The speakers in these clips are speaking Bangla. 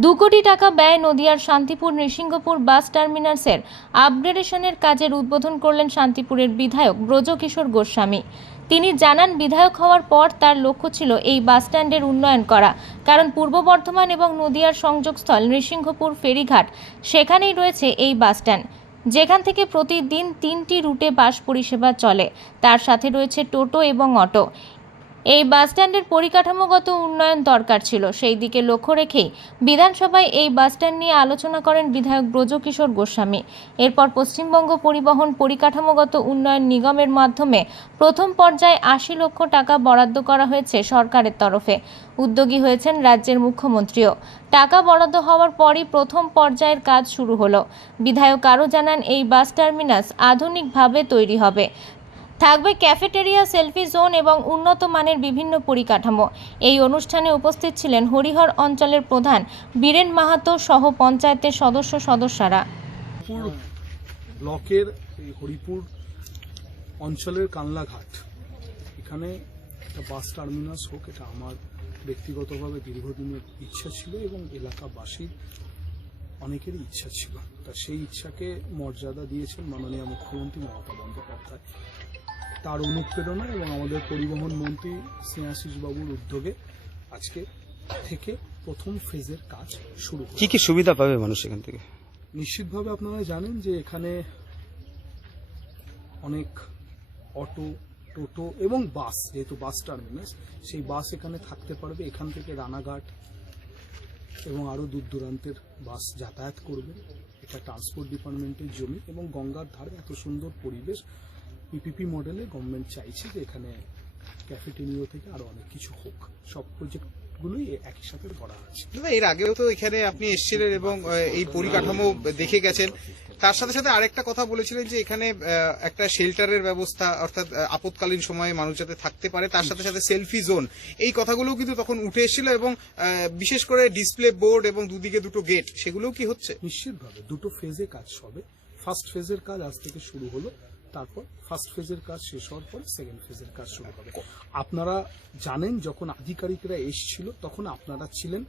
2 কোটি টাকা ব্যয়ে নদিয়ার শান্তিপুর নৃসিংহপুর বাস টার্মিনাসের আপগ্রেডেশনের কাজের উদ্বোধন করলেন শান্তিপুরের বিধায়ক ব্রজকিশোর গোস্বামী। তিনি জানান, বিধায়ক হওয়ার পর তার লক্ষ্য ছিল এই বাস স্ট্যান্ডের উন্নয়ন করা, কারণ পূর্ব বর্ধমান এবং নদিয়ার সংযোগস্থল নৃসিংহপুর ফেরিঘাট, সেখানেই রয়েছে এই বাস স্ট্যান্ড, যেখান থেকে প্রতিদিন 3টি রুটে বাস পরিষেবা চলে। তার সাথে রয়েছে টোটো এবং অটো। এই বাস স্ট্যান্ডের পরিকাঠামোগত উন্নয়ন দরকার ছিল, সেই দিকে লক্ষ্য রেখেই বিধানসভায় এই বাস স্ট্যান্ড নিয়ে আলোচনা করেন বিধায়ক ব্রজকিশোর গোস্বামী। এরপর পশ্চিমবঙ্গ পরিবহন পরিকাঠামোগত উন্নয়ন নিগমের মাধ্যমে প্রথম পর্যায়ে 80 লক্ষ টাকা বরাদ্দ করা হয়েছে সরকারের তরফে। উদ্যোগী হয়েছেন রাজ্যের মুখ্যমন্ত্রীও। টাকা বরাদ্দ হওয়ার পরই প্রথম পর্যায়ের কাজ শুরু হলো। বিধায়ক আরও জানান, এই বাস টার্মিনাস আধুনিকভাবে তৈরি হবে। থাকবে ক্যাফেটেরিয়া, সেলফি জোন এবং উন্নত মানের বিভিন্ন পরিকাঠামো। এই অনুষ্ঠানে উপস্থিত ছিলেন হরিহর অঞ্চলের প্রধান বীরেন মাহাতো সহ পঞ্চায়েতের সদস্যরা। ব্লকের হরিপুর অঞ্চলের কানলাঘাট, এখানে একটা বাস টার্মিনাস হোক, এটা আমার ব্যক্তিগতভাবে দীর্ঘদিনের ইচ্ছা ছিল এবং এলাকাবাসীর অনেকেরই ইচ্ছা ছিল। তা সেই ইচ্ছাকে মর্যাদা দিয়েছেন মাননীয় মুখ্যমন্ত্রী মমতা বন্দ্যোপাধ্যায়। তার অনুপ্রেরণা এবং আমাদের পরিবহন মন্ত্রী স্নেহাশিস বাবুর উদ্যোগে আজকে থেকে প্রথম ফেজের কাজ শুরু। কি কি সুবিধা পাবে মানুষ এখান থেকে? নিশ্চিতভাবে আপনারা জানেন যে এখানে অনেক অটো, টোটো এবং বাস, যেহেতু বাস টার্মিনাস, সেই বাস এখানে থাকতে পারবে। এখান থেকে রানাঘাট এবং আরও দূর দূরান্তের বাস যাতায়াত করবে। এটা ট্রান্সপোর্ট ডিপার্টমেন্টের জমি এবং গঙ্গার ধারে এত সুন্দর পরিবেশ। পিপিপি মডেলে গভর্নমেন্ট চাইছে যে এখানে ক্যাফেটেরিয়া থেকে আরো অনেক কিছু হোক। সব প্রজেক্টগুলোই একই সাথে করা আছে। এর আগেও তো এখানে আপনি এসেছিলেন এবং এই পরিকাঠামো দেখে গেছেন। তার সাথে সাথে আরেকটা কথা বলেছিলেন যে এখানে একটা শেল্টারের ব্যবস্থা, অর্থাৎ আপৎকালীন সময়ে মানুষ যাতে থাকতে পারে, তার সাথে সাথে সেলফি জোন, এই কথাগুলোও কিন্তু তখন উঠে এসেছিল এবং বিশেষ করে ডিসপ্লে বোর্ড এবং দুদিকে দুটো গেট, সেগুলোও কি হচ্ছে? নিশ্চিতভাবে দুটো ফেজে কাজ হবে। ফার্স্ট ফেজের কাজ আজ থেকে শুরু হলো, তারপর ফার্স্ট ফেজের কাজ শেষ হওয়ার পর সেকেন্ড ফেজের কাজ শুরু হবে। আপনারা জানেন, যখন আধিকারিকরা এসেছিল তখন আপনারা ছিলেন।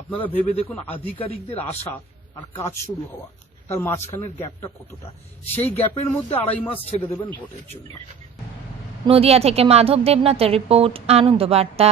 আপনারা ভেবে দেখুন, আধিকারিকদের আসা আর কাজ শুরু হওয়া, তার মাঝখানের গ্যাপটা কতটা। সেই গ্যাপের মধ্যে 2.5 মাস ছেড়ে দেবেন ভোটের জন্য। নদিয়া থেকে মাধব দেবনাথের রিপোর্ট, আনন্দ বার্তা।